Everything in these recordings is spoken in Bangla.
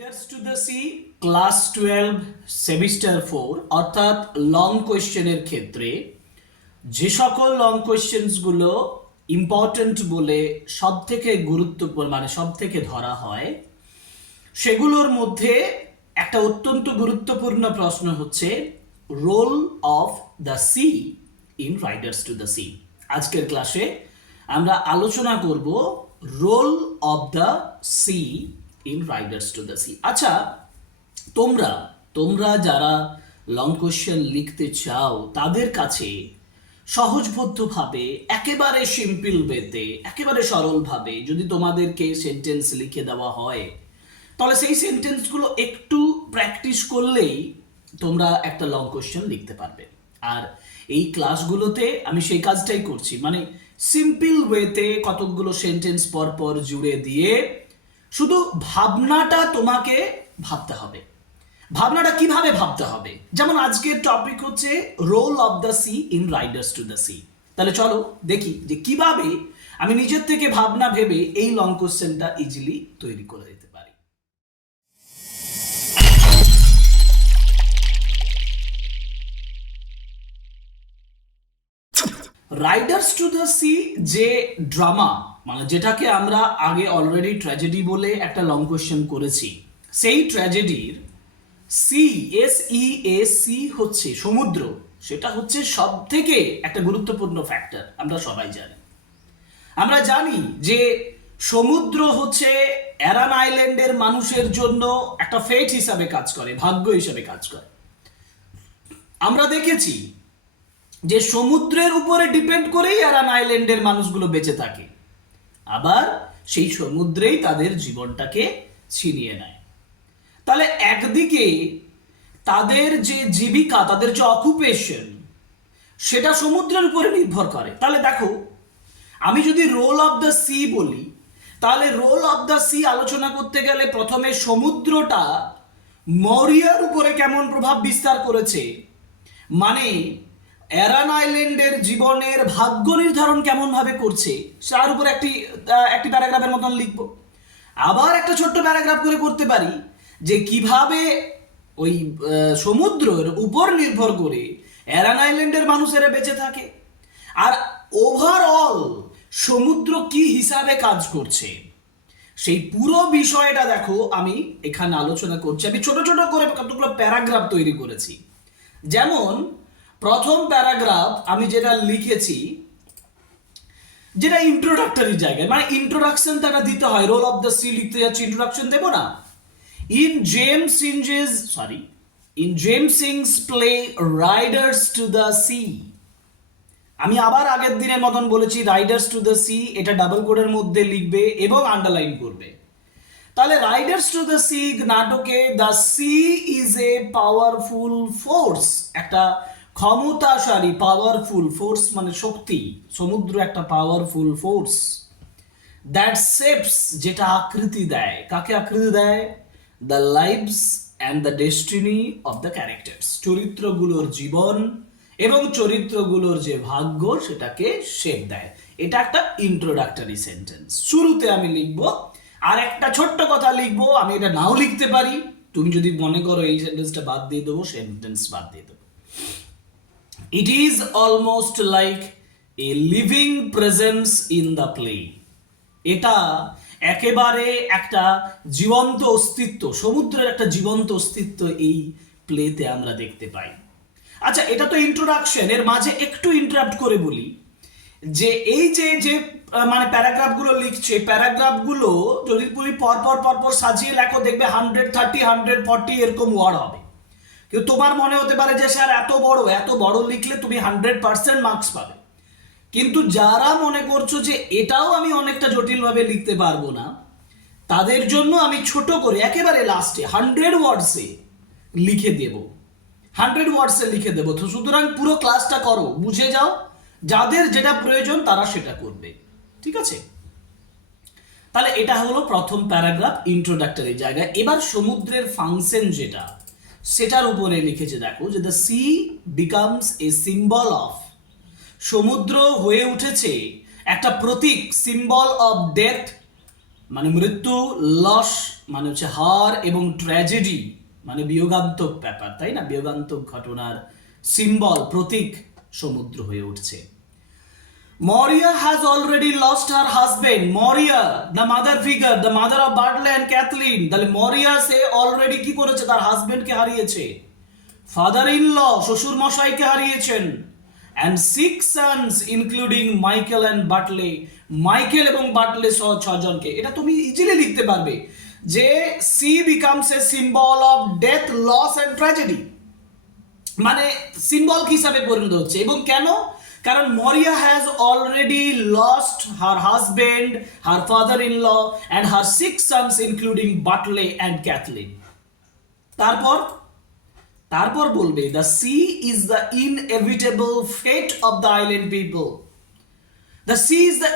Riders to the C class 12 semester 4 অর্থাৎ লং কোয়েশ্চেনের ক্ষেত্রে যে সকল লং কোয়েশ্চেন্সগুলো ইম্পর্ট্যান্ট বলে সব থেকে গুরুত্বপূর্ণ সব থেকে ধরা হয় সেগুলোর মধ্যে একটা অত্যন্ত গুরুত্বপূর্ণ প্রশ্ন হচ্ছে role of the sea in Riders to the Sea. আজকের ক্লাসে আমরা আলোচনা করব role of the sea in Riders to the Sea. আচ্ছা, তোমরা যারা লং কোয়েশ্চেন লিখতে চাও তাদের কাছে সহজবোধ্যভাবে একেবারে সিম্পল ওয়েতে একেবারে সরলভাবে যদি তোমাদেরকে সেন্টেন্স লিখে দেওয়া হয় তাহলে সেই সেন্টেন্সগুলো একটু প্র্যাকটিস করলেই তোমরা একটা লং কোয়েশ্চেন লিখতে পারবে। আর এই ক্লাসগুলোতে আমি সেই কাজটাই করছি, মানে সিম্পল ওয়েতে কতগুলো সেন্টেন্স পর পর জুড়ে দিয়ে শুধু ভাবনাটা তোমাকে ভাবতে হবে। ভাবনাটা কিভাবে ভাবতে হবে, যেমন আজকের টপিক হচ্ছে role of the sea in Riders to the Sea. তাহলে চলো দেখি যে কিভাবে আমি নিজের থেকে ভাবনা ভেবে এই লং কোশ্চেনটা ইজিলি তৈরি করে দিতে পারি। রাইডার্স টু দ্য সি যে ড্রামা, মানে যেটাকে আমরা আগে অলরেডি ট্র্যাজেডি বলে একটা লং কোয়েশ্চেন করেছি, সেই ট্র্যাজেডির সি সি হচ্ছে সমুদ্র। সেটা হচ্ছে সব থেকে একটা গুরুত্বপূর্ণ ফ্যাক্টর। আমরা জানি যে সমুদ্র হচ্ছে অ্যারান আইল্যান্ডের মানুষের জন্য একটা ফেট হিসাবে কাজ করে, ভাগ্য হিসাবে কাজ করে। আমরা দেখেছি যে সমুদ্রের উপরে ডিপেন্ড করেই অ্যারান আইল্যান্ডের মানুষগুলো বেঁচে থাকে, আবার সেই সমুদ্রেই তাদের জীবনটাকে ছিনিয়ে নেয়। তাহলে একদিকে তাদের যে জীবিকা, তাদের যে অকুপেশন, সেটা সমুদ্রের উপরে নির্ভর করে। তাহলে দেখো, আমি যদি রোল অফ দ্য সি বলি, তাহলে রোল অফ দ্য সি আলোচনা করতে গেলে প্রথমে সমুদ্রটা মরিয়ার উপরে কেমন প্রভাব বিস্তার করেছে, মানে অ্যারান আইল্যান্ডের জীবনের ভাগ্য নির্ধারণ কেমন ভাবে করছে, তার উপর একটি প্যারাগ্রাফের মতন লিখবো। আবার একটা ছোট্ট প্যারাগ্রাফ করে করতে পারি যে কিভাবে ওই সমুদ্রের উপর নির্ভর করে অ্যারান আইল্যান্ডের মানুষেরা বেঁচে থাকে, আর ওভারঅল সমুদ্র কি হিসাবে কাজ করছে, সেই পুরো বিষয়টা দেখো আমি এখানে আলোচনা করছি। আমি ছোট ছোট করে কতগুলো প্যারাগ্রাফ তৈরি করেছি। যেমন প্রথম প্যারাগ্রাফ আমি যেটা লিখেছি, যেটা ইন্ট্রোডাক্টরি জায়গায়, মানে ইন্ট্রোডাকশন তারা দিতে হয়। রোল অফ দ্য সি লিখতে যাচ্ছি, ইন্ট্রোডাকশন দেবো না। In James sings play Riders to the C, আমি আবার আগের দিনের মতন বলেছি রাইডার্স টু দ্য সি, এটা ডাবল কোডের মধ্যে লিখবে এবং আন্ডারলাইন করবে। তাহলে রাইডার্স টু দ্য সি নাটকে the sea is a powerful force, একটা ক্ষমতাশালী পাওয়ারফুল ফোর্স, মানে শক্তি। সমুদ্র একটা পাওয়ারফুল ফোর্স দ্যাট শেপস, যেটা আকৃতি দেয়। কাকে আকৃতি দেয়? The lives and the destiny of the characters, চরিত্রগুলোর জীবন এবং চরিত্রগুলোর যে ভাগ্য সেটাকে শেপ দেয়। এটা একটা ইন্ট্রোডাক্টরি সেন্টেন্স। শুরুতে আমি লিখবো, আর একটা ছোট্ট কথা লিখবো, আমি এটা নাও লিখতে পারি। তুমি যদি মনে করো এই সেন্টেন্সটা বাদ দিয়ে দেবো, সেন্টেন্স বাদ দিয়ে দেবো। It is almost like a living presence in the play. এটা একেবারে একটা জীবন্ত অস্তিত্ব, সমুদ্রের একটা জীবন্ত অস্তিত্ব এই প্লেতে আমরা দেখতে পাই। আচ্ছা, এটা তো ইন্ট্রোডাকশন। এর মাঝে একটু ইন্টারাপ্ট করে বলি যে এই যে মানে প্যারাগ্রাফগুলো লিখছে, প্যারাগ্রাফগুলো যদি তুমি পরপর সাজিয়ে লেখো, দেখবে 130 140 এরকম ওয়ার্ড হবে। কিন্তু তোমার মনে হতে পারে যে স্যার এত বড় লিখলে তুমি 100% মার্কস পাবে। কিন্তু যারা মনে করছো যে এটাও আমি অনেকটা জটিলভাবে লিখতে পারবো না, তাদের জন্য আমি ছোট করে একেবারে লাস্টে 100 ওয়ার্ডসে লিখে দেবো। তো সুতরাং পুরো ক্লাসটা করো, বুঝে যাও, যাদের যেটা প্রয়োজন তারা সেটা করবে, ঠিক আছে? তাহলে এটা হলো প্রথম প্যারাগ্রাফ, ইন্ট্রোডাক্টরি জায়গায়। এবার সমুদ্রের ফাংশন যেটা, সেটার উপরে লিখেছে দেখো, যে the sea becomes a symbol of, সমুদ্র হয়ে উঠেছে একটা প্রতীক, সিম্বল অফ ডেথ মানে মৃত্যু, লস মানে হচ্ছে হার, এবং ট্র্যাজেডি মানে বিয়োগান্তক ব্যাপার, তাই না? বিয়োগান্তক ঘটনার সিম্বল, প্রতীক সমুদ্র হয়ে উঠছে। Moria has already lost her husband. Moria, the mother figure, the mother of Bartley and Kathleen. তাহলে মরিয়া সে অলরেডি কি করেছে? তার হাজবেন্ডকে হারিয়েছে, ফাদার ইন ল শ্বশুর মশাইকে হারিয়েছেন, and 6 sons including Michael and Bartley, Michael এবং বাটলে সহ 6 জনকে। এটা তুমি ইজিলি লিখতে পারবে যে sea becomes a symbol of death, loss and tragedy, মানে সিম্বল হিসাবে পরিণত হচ্ছে। এবং কেন? কারণ Maurya has already lost her husband, her father in law and her 6 sons including Bartley and Cathleen. তারপর বলবে the sea is the inevitable fate of the island people. The sea is the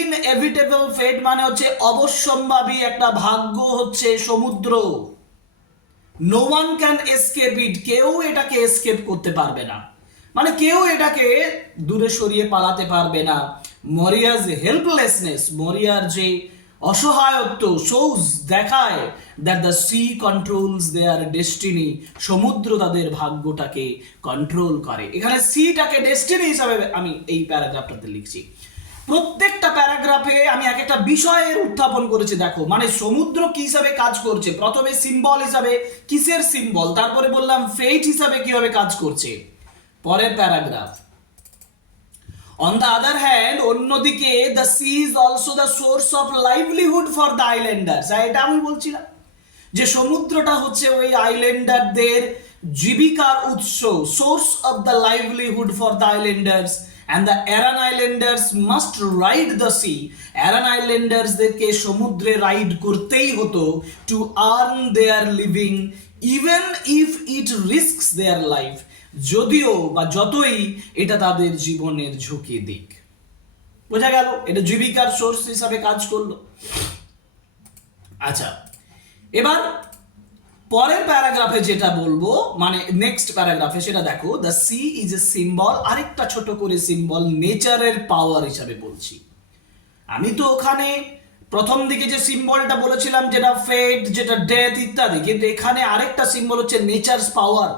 inevitable fate মানে হচ্ছে অবশ্যম্ভাবী একটা ভাগ্য হচ্ছে সমুদ্র। No one can escape it, কেউ এটাকে এসকেপ করতে পারবে না, মানে কেউ এটাকে দূরে সরিয়ে পালাতে পারবে না। মরিয়াজ হেল্পলেসনেস, মরিয়ার যে অসহায়ত্ব শোজ, দেখায় that the sea controls their destiny, সমুদ্র তাদের ভাগ্যটাকে কন্ট্রোল করে। এখানে সিটাকে ডেস্টিনি হিসাবে আমি এই প্যারাগ্রাফটাতে লিখছি। প্রত্যেকটা প্যারাগ্রাফে আমি এক একটা বিষয়ের উত্থাপন করেছি। দেখো মানে সমুদ্র কি হিসাবে কাজ করছে, প্রথমে সিম্বল হিসাবে কিসের সিম্বল, তারপরে বললাম ফেট হিসাবে কিভাবে কাজ করছে। পরের paragraph, on the other hand, অন্যদিকে the sea is also the source of livelihood for the islanders. এটা আমি বলছিলাম যে সমুদ্রটা হচ্ছে ওই আইল্যান্ডারদের জীবিকার উৎস, source of the livelihood for the islanders. And the Aran islanders must ride the sea, Aran আইল্যান্ডার্সদেরকে সমুদ্রে রাইড করতেই হতো to earn their living even if it risks their life, যদিও বা যতই এটা তাদের জীবনের ঝুঁকি দিক। বোঝা গেল? এটা জীবিকার সোর্স হিসাবে কাজ করলো। আচ্ছা, এবার পরের প্যারাগ্রাফে যেটা বলবো, মানে নেক্সট প্যারাগ্রাফে, সেটা দেখো, the sea is a symbol, আরেকটা ছোট করে সিম্বল নেচারের পাওয়ার হিসাবে বলছি। আমি তো ওখানে প্রথম দিকে যে সিম্বলটা বলেছিলাম যেটা ফেট, যেটা ডেথ ইত্যাদি, কিন্তু এখানে আরেকটা সিম্বল হচ্ছে নেচারস পাওয়ার।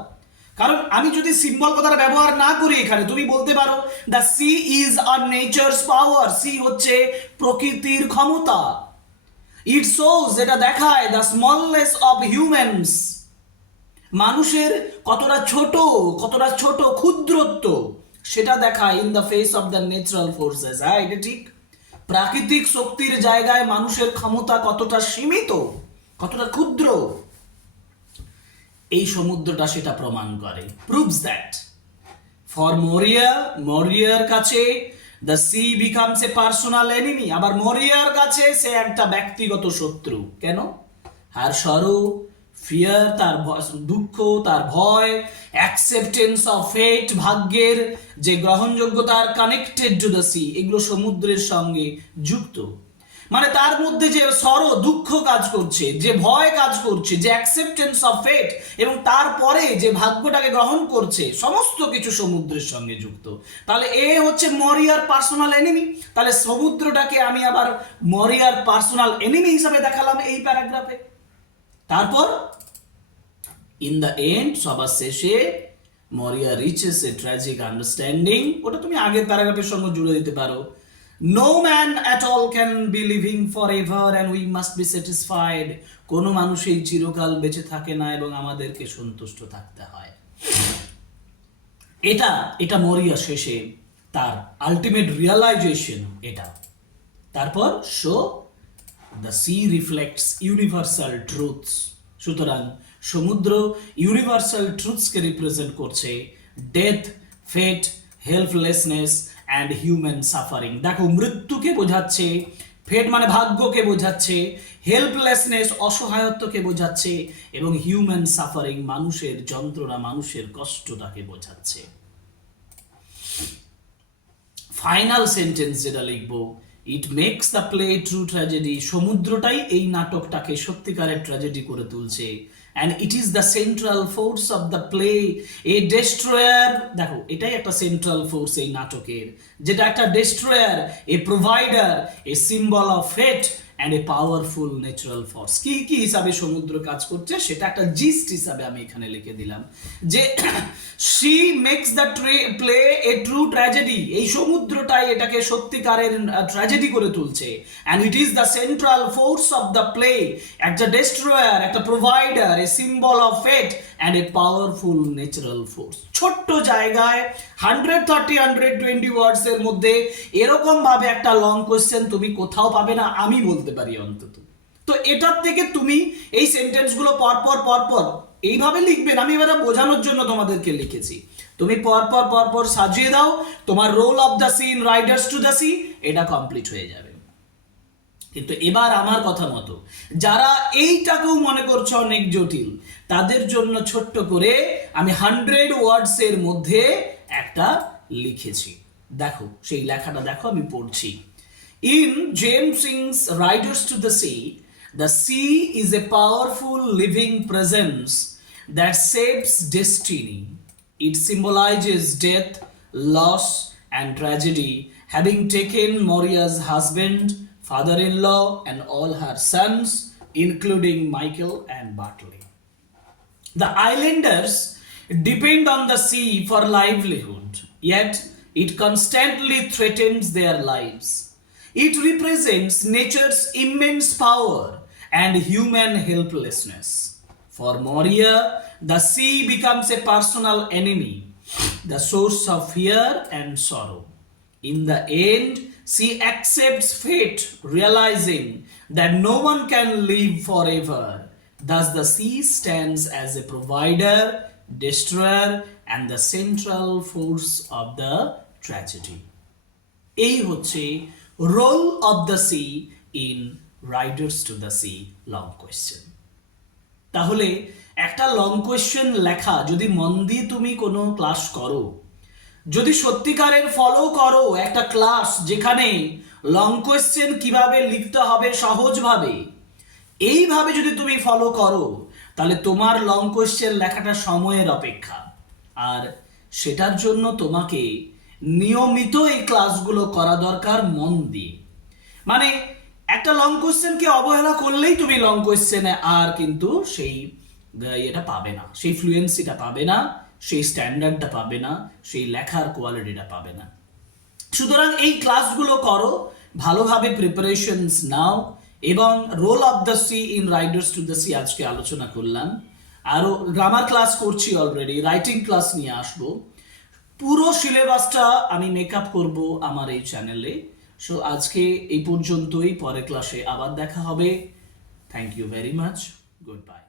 কারণ আমি যদি সিম্বল কথাটা ব্যবহার না করি এখানে, তুমি বলতে পারো the sea is our nature's power, sea হচ্ছে প্রকৃতির ক্ষমতা। ইট শোজ, এটা দেখায় দ্য স্মলনেস অফ হিউম্যানস, মানুষের কতটা ছোট ক্ষুদ্রত্ব সেটা দেখায় in the face of the natural forces. হ্যাঁ, এটা ঠিক। প্রাকৃতিক শক্তির জায়গায় মানুষের ক্ষমতা কতটা সীমিত, কতটা ক্ষুদ্র, এই সমুদ্রটা সেটা প্রমাণ করে। প্রুভস দ্যাট ফর মরিয়ার কাছে the sea becomes a personal enemy. আবার মরিয়ার কাছে সে একটা ব্যক্তিগত শত্রু। কেন? হার সরো, ফিয়ার তার দুঃখ, তার ভয়, অ্যাকসেপ্টেন্স অফ ফেট ভাগ্যের যে গ্রহণযোগ্যতা, are connected to the C, এগুলো সমুদ্রের সঙ্গে যুক্ত। মানে তার মধ্যে যে সরো, দুঃখ কাজ করছে, যে ভয় কাজ করছে, যে অ্যাকসেপ্টেন্স অফ ফেট, এবং তারপরে যে ভাগ্যটাকে গ্রহণ করছে, সমস্ত কিছু সমুদ্রের সঙ্গে যুক্ত। তাহলে এ হচ্ছে মরিয়ার পার্সোনাল এনিমি। তাহলে সমুদ্রটাকে আমি আবার মরিয়ার পার্সোনাল এনিমি হিসাবে দেখালাম এই প্যারাগ্রাফে। তারপর ইন দ্য এন্ড, সবার শেষে, মরিয়া রিচেস এ ট্র্যাজিক আন্ডারস্ট্যান্ডিং। ওটা তুমি আগের প্যারাগ্রাফের সঙ্গে জুড়ে দিতে পারো। No man at all can be living forever and we must be satisfied. কোনো মানুষ এই চিরকাল বেঁচে থাকে না এবং আমাদেরকে সন্তুষ্ট থাকতে হয়। এটা মরিয়া শেষে তার আলটিমেট রিয়ালাইজেশন এটা। তারপর so the sea reflects universal truths. সুতরাং সমুদ্র ইউনিভার্সাল ট্রুথসকে রিপ্রেজেন্ট করছে, death, fate, helplessness and human suffering. দেখো, মৃত্যুকে বোঝাচ্ছে, ফেট মানে ভাগ্যকে বোঝাচ্ছে, হেল্পলেসনেস অসহায়ত্বকে বোঝাচ্ছে, এবং হিউম্যান সাফারিং মানুষের যন্ত্রণা, মানুষের কষ্টটাকে বোঝাচ্ছে। ফাইনাল সেন্টেন্স যেটা লিখবো, it makes the play true tragedy. সমুদ্রটাই এই নাটকটাকে সত্যিকারের ট্র্যাজেডি করে তুলছে। And it is the central force of the play, a destroyer. দেখো, এটাই একটা সেন্ট্রাল ফোর্স এই নাটকের, যেটা একটা destroyer, a provider, a symbol of fate and a powerful natural force. কি কি হিসাবে সমুদ্র কাজ করছে সেটা একটা জিস্ট হিসাবে আমি এখানে লিখে দিলাম যে she makes the play a true tragedy, এই সমুদ্রটাই এটাকে সত্যিকারের ট্র্যাজেডি করে তুলছে। And it is the central force of the play, একটা ডেস্ট্রয়ার, একটা provider, a symbol of fate and a powerful natural force. ছোট্ট জায়গায় 130-120 ওয়ার্ডস এর মধ্যে এরকম ভাবে একটা লং কোশ্চেন তুমি কোথাও পাবে না, আমি বলতে পারি অন্তত। তো এটার থেকে তুমি এই সেন্টেন্সগুলো পরপর পরপর এইভাবে লিখবেন, আমি এবারে বোঝানোর জন্য তোমাদেরকে লিখেছি। তুমি পরপর পরপর সাজিয়ে দাও, তোমার role of the sea in Riders to the Sea এটা কমপ্লিট হয়ে যাবে। কিন্তু এবার আমার কথা মতো যারা এইটাকেও মনে করছে অনেক জটিল, তাদের জন্য ছোট্ট করে আমি 100 ওয়ার্ডস এর মধ্যে একটা লিখেছি। দেখো সেই লেখাটা দেখো, আমি পড়ছি। In James sings Riders to the C, the sea is a powerful living presence that shapes destiny. It symbolizes death, loss, and tragedy, having taken Moria's husband, father-in-law, and all her sons, including Michael and Bartley. The islanders depend on the sea for livelihood, yet it constantly threatens their lives. It represents nature's immense power and human helplessness. For Moria, the sea becomes a personal enemy, the source of fear and sorrow. In the end, she accepts fate, realizing that no one can live forever. Thus, the sea stands as a provider, destroyer, and the central force of the tragedy. এই হচ্ছে role of the sea in Riders to the Sea long question. তাহলে একটা লং কোয়েশ্চেন লেখা যদি মন দিয়ে তুমি কোনো ক্লাস করো, যদি সত্যিকারের ফলো করো একটা ক্লাস যেখানে লং কোয়েশ্চেন কিভাবে লিখতে হবে সহজভাবে, এইভাবে যদি তুমি ফলো করো, তাহলে তোমার লং কোয়েশ্চেন লেখাটা সময়ের অপেক্ষা। আর সেটার জন্য তোমাকে নিয়মিত এই ক্লাসগুলো করা দরকার মন দিয়ে। মানে একটা লং কোয়েশ্চেনকে অবহেলা করলেই তুমি লং কোয়েশ্চেনে আর কিন্তু সেই এটা পাবে না, সেই ফ্লুয়েন্সিটা পাবে না, সেই স্ট্যান্ডার্ডটা পাবে না, সেই লেখার কোয়ালিটিটা পাবে না। সুতরাং এই ক্লাসগুলো করো, ভালোভাবে প্রিপারেশনস নাও, এবং role of the sea in Riders to the Sea আজকে আলোচনা করলাম। আরও গ্রামার ক্লাস করছি অলরেডি, রাইটিং ক্লাস নিয়ে আসবো। পুরো সিলেবাসটা আমি মেকআপ করব আমার এই চ্যানেলে। সো আজকে এই পর্যন্তই, পরের ক্লাসে আবার দেখা হবে। Thank you very much, good by.